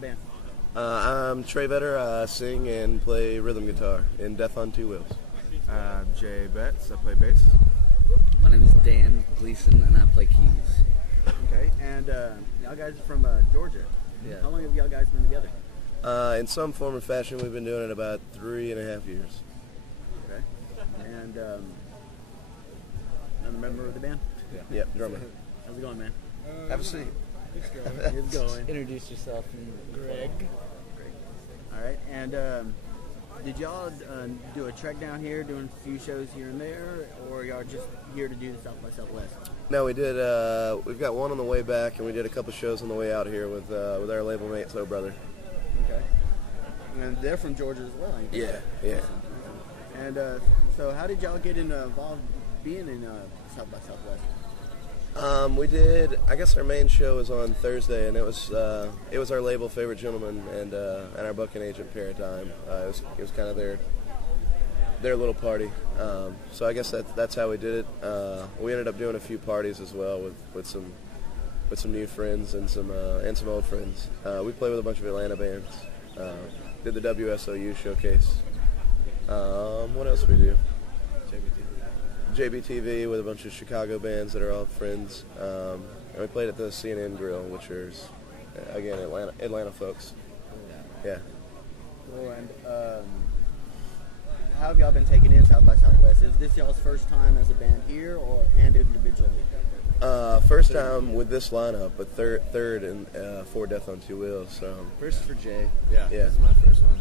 the band? I'm Trey Vetter. I sing and play rhythm guitar in Death on Two Wheels. I'm Jay Betts. I play bass. My name is Dan Gleason, and I play keys. Okay, and y'all guys are from Georgia. Yeah. How long have y'all guys been together? In some form or fashion, we've been doing it about 3.5 years. Okay. And another member of the band? Yeah. Yep, drummer. How's it going, man? Have a seat. It's going. Introduce yourself. Greg. All right, and did y'all do a trek down here, doing a few shows here and there, or y'all just here to do the South by Southwest? No, we did. We've got one on the way back, and we did a couple shows on the way out here with our label mate, So Brother. Okay. And they're from Georgia as well, ain't they? Yeah. And so how did y'all get involved being in South by Southwest? We did. I guess our main show was on Thursday, and it was our label Favorite Gentleman and our booking agent Paradigm. It was kind of their little party. So I guess that's how we did it. We ended up doing a few parties as well with some new friends and some old friends. We played with a bunch of Atlanta bands. Did the WSOU showcase. What else did we do? JBTV with a bunch of Chicago bands that are all friends. And we played at the CNN Grill, which is, again, Atlanta folks. Yeah. Cool. And how have y'all been taking in South by Southwest? Is this y'all's first time as a band here and individually? First time with this lineup, but third and for Death on Two Wheels. First for Jay. Yeah. This is my first one.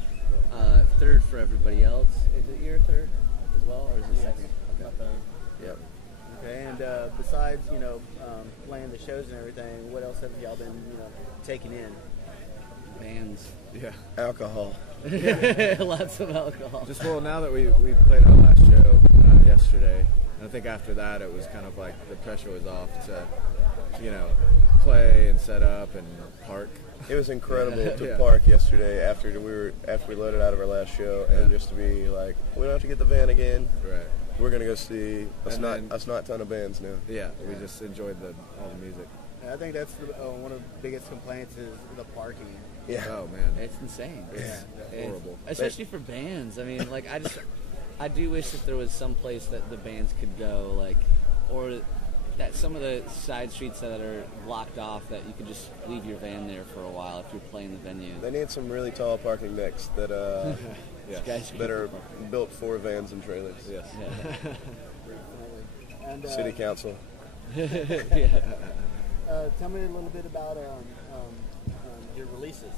Third for everybody else. Is it your third as well, or is it second? Okay. Yep. Okay, and besides, playing the shows and everything, what else have y'all been, taking in? Bands. Yeah. Alcohol. Lots of alcohol. Just now that we played our last show yesterday, and I think after that it was kind of like the pressure was off to, play and set up and park. It was incredible to park yesterday after we loaded out of our last show, and just to be like, we don't have to get the van again. Right. We're gonna go see a not ton of bands now. Yeah, we just enjoyed all the music. I think that's one of the biggest complaints is the parking. Yeah. Oh man, It's insane. Yeah. It's horrible. especially for bands. I mean, I do wish that there was some place that the bands could go, or that some of the side streets that are blocked off, that you could just leave your van there for a while if you're playing the venue. They need some really tall parking decks that that are built for vans and trailers. Yes. Yeah. And, City Council. Yeah. tell me a little bit about your releases.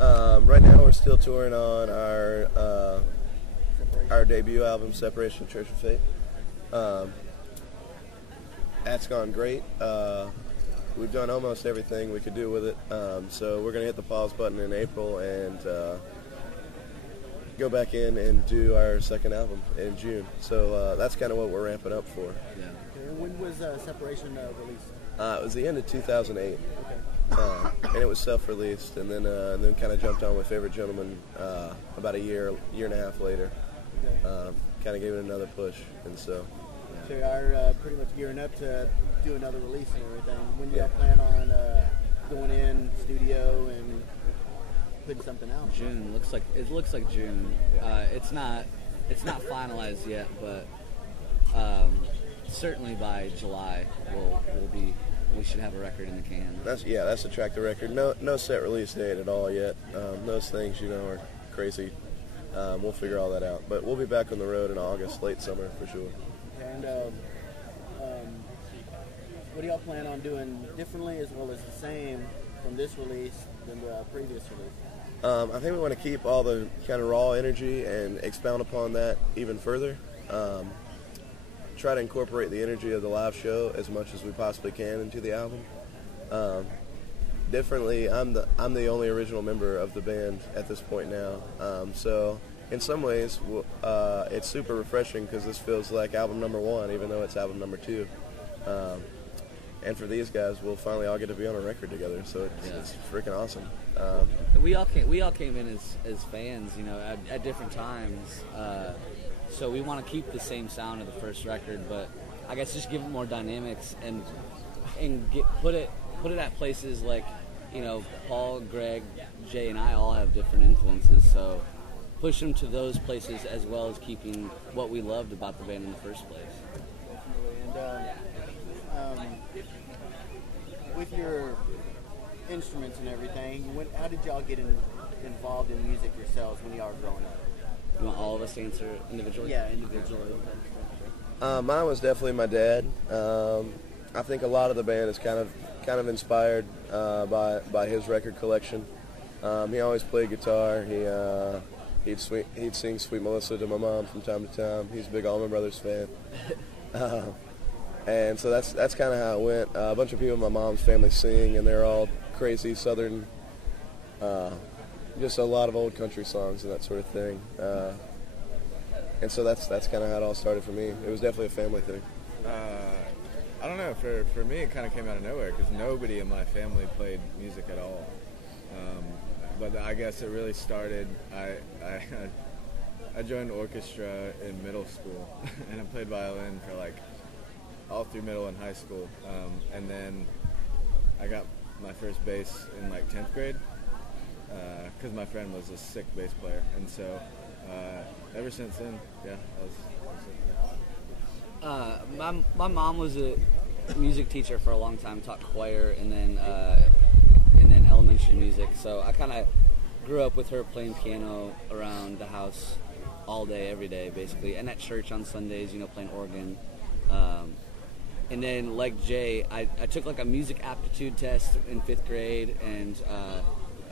Right now we're still touring on our debut album, Separation Church of Fate. That's gone great. We've done almost everything we could do with it. So we're going to hit the pause button in April and go back in and do our second album in June. So that's kind of what we're ramping up for. Yeah. Okay, when was Separation released? It was the end of 2008. Okay. And it was self-released, and then kind of jumped on with Favorite Gentleman about a year and a half later. Okay. Kind of gave it another push, and so. So you are pretty much gearing up to do another release and everything. When do y'all plan on going in studio and putting something out? June looks like June. It's not finalized yet, but certainly by July we should have a record in the can. That's a track to record. No set release date at all yet. Those things are crazy. We'll figure all that out, but we'll be back on the road in August, late summer for sure. And what do y'all plan on doing differently as well as the same from this release than the previous release? I think we want to keep all the kind of raw energy and expound upon that even further. Try to incorporate the energy of the live show as much as we possibly can into the album. Differently, I'm the only original member of the band at this point now. So in some ways, it's super refreshing because this feels like album number 1, even though it's album number 2. And for these guys, we'll finally all get to be on a record together. So it's freaking awesome. We all came in as fans, at different times. So we want to keep the same sound of the first record, but I guess just give it more dynamics and put it at places like you know, Paul, Greg, Jay, and I all have different influences, so push them to those places as well as keeping what we loved about the band in the first place. Definitely. And with your instruments and everything, how did y'all get involved in music yourselves when y'all were growing up? You want all of us to answer individually? Yeah, individually. Mine was definitely my dad. I think a lot of the band is kind of inspired by his record collection. He always played guitar. He'd sing "Sweet Melissa" to my mom from time to time. He's a big Allman Brothers fan, and so that's kind of how it went. A bunch of people in my mom's family sing, and they're all crazy Southern, just a lot of old country songs and that sort of thing. And so that's kind of how it all started for me. It was definitely a family thing. I don't know. For me, it kind of came out of nowhere because nobody in my family played music at all. But I guess it really started. I joined orchestra in middle school, and I played violin for like all through middle and high school. And then I got my first bass in like 10th grade because my friend was a sick bass player, and so ever since then, yeah, my mom was a music teacher for a long time, taught choir, and then elementary music. So I kind of grew up with her playing piano around the house all day, every day, basically, and at church on Sundays, you know, playing organ. And then, like Jay, I took like a music aptitude test in 5th grade,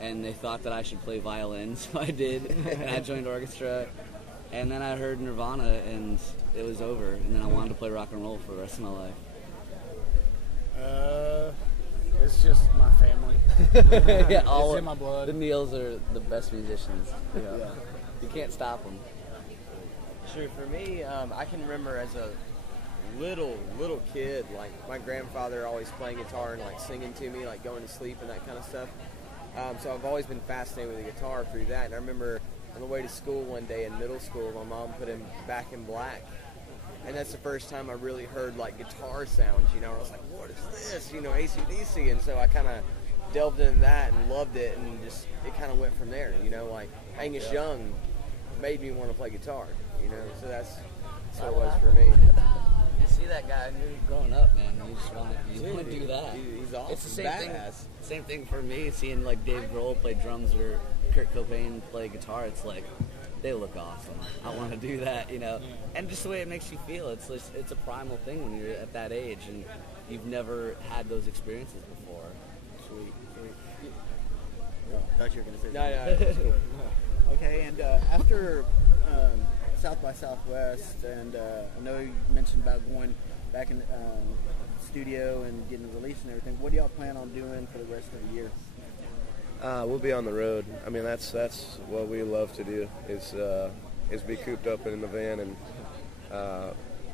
and they thought that I should play violin, so I did, and I joined orchestra. And then I heard Nirvana, and it was over. And then I wanted to play rock and roll for the rest of my life. It's just my family. Yeah, it's in my blood. The Neils are the best musicians. Yeah. You can't stop them. Sure. For me, I can remember as a little kid, like my grandfather always playing guitar and like singing to me, like going to sleep and that kind of stuff. So I've always been fascinated with the guitar through that. And I remember on the way to school one day in middle school, my mom put him Back in Black. And that's the first time I really heard like guitar sounds, you know. I was like, what is this? You know, AC/DC. And so I kind of delved into that and loved it, and just it kind of went from there, you know. Like Angus Young made me want to play guitar, you know. So that's what it was for me. You see that guy growing up, man. You just want to do that. He's awesome. It's the same badass. thing. Same thing for me. Seeing like Dave Grohl play drums or Kurt Cobain play guitar, it's like they look awesome. I want to do that, you know. And just the way it makes you feel, it's a primal thing when you're at that age and you've never had those experiences before. Sweet. I thought you were going to say No. something. Okay, and after South by Southwest, and I know you mentioned about going back in studio and getting released and everything. What do y'all plan on doing for the rest of the year? We'll be on the road. I mean, that's what we love to do is be cooped up in the van, and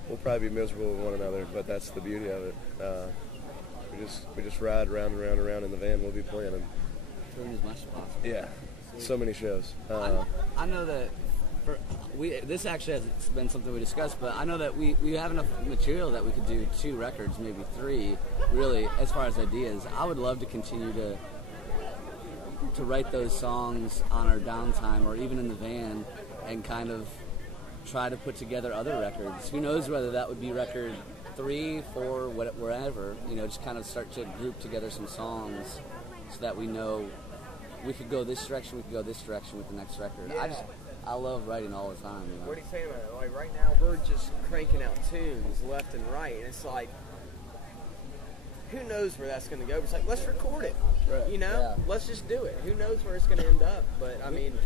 we'll probably be miserable with one another, but that's the beauty of it. We just ride around and around and around in the van. We'll be playing them. Doing as much as possible. Yeah, so many shows. I know that this actually has been something we discussed, but I know that we have enough material that we could do 2 records, maybe 3, really, as far as ideas. I would love to continue to write those songs on our downtime or even in the van and kind of try to put together other records. Who knows whether that would be record 3, 4, wherever, you know, just kind of start to group together some songs so that we know we could go this direction, we could go this direction with the next record. Yeah. I love writing all the time. You know? What are you saying about it? Like right now, we're just cranking out tunes left and right, and it's like, who knows where that's going to go? But it's like, let's record it. Right. You know, Yeah. let's just do it. Who knows where it's going to end up? But I mean,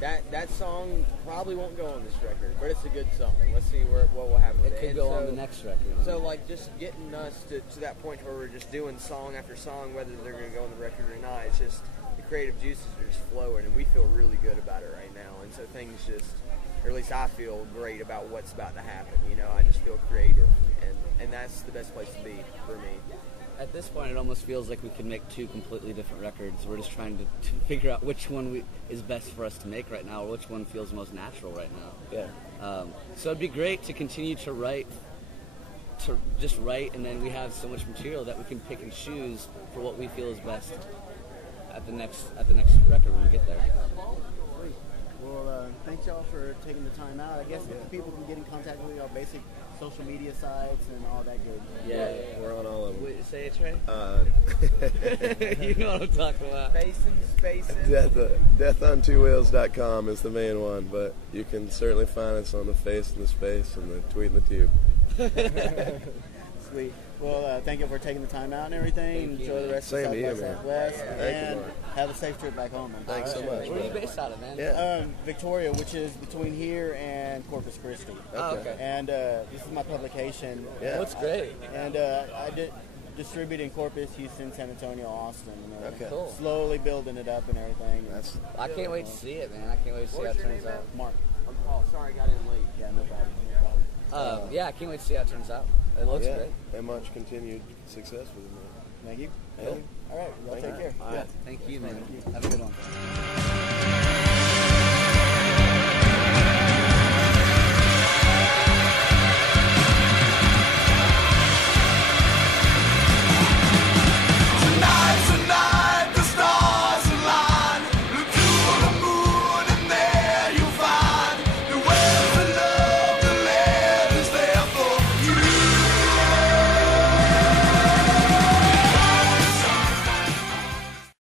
that song probably won't go on this record, but it's a good song. Let's see what we'll have with it. It could And go so, on the next record. So like, just getting us to that point where we're just doing song after song, whether they're going to go on the record or not. It's just the creative juices are just flowing, and we feel really good about it right now. And so things just, or at least I feel great about what's about to happen. You know, I just feel creative, and that's the best place to be for me. At this point, it almost feels like we could make 2 completely different records. We're just trying to figure out which one is best for us to make right now, or which one feels most natural right now. Yeah. So it'd be great to continue to write, and then we have so much material that we can pick and choose for what we feel is best. at the next record when we get there. Sweet. Well, thanks y'all for taking the time out. I guess people can get in contact with y'all basic social media sites and all that good. Yeah. We're on all of them. Wait, say it, Trey. Uh, You know what I'm talking about. Spacing. deathon2wheels.com is the main one, but you can certainly find us on the Face and the Space and the Tweet and the Tube. Sweet. Well, thank you for taking the time out and everything. Enjoy the rest Same of to you, South by man. Southwest. Thank you, And Mark. have a safe trip back home, man. Thanks so much. Where are you man. based out of, man? Yeah. Victoria, which is between here and Corpus Christi. Oh, okay. And this is my publication. Yeah. That's great. And I distribute in Corpus, Houston, San Antonio, Austin. And, Okay. Cool. Slowly building it up and everything. That's I can't wait to see it, man. I can't wait to see how it turns out. Mark. Oh, sorry, I got in late. Yeah, no problem. No problem. Yeah, I can't wait to see how it turns out. It looks yeah, great. and much continued success with it, man. Thank you. Cool. All right. Y'all Thank take you. care. All right. Thank you, man. Have a good one.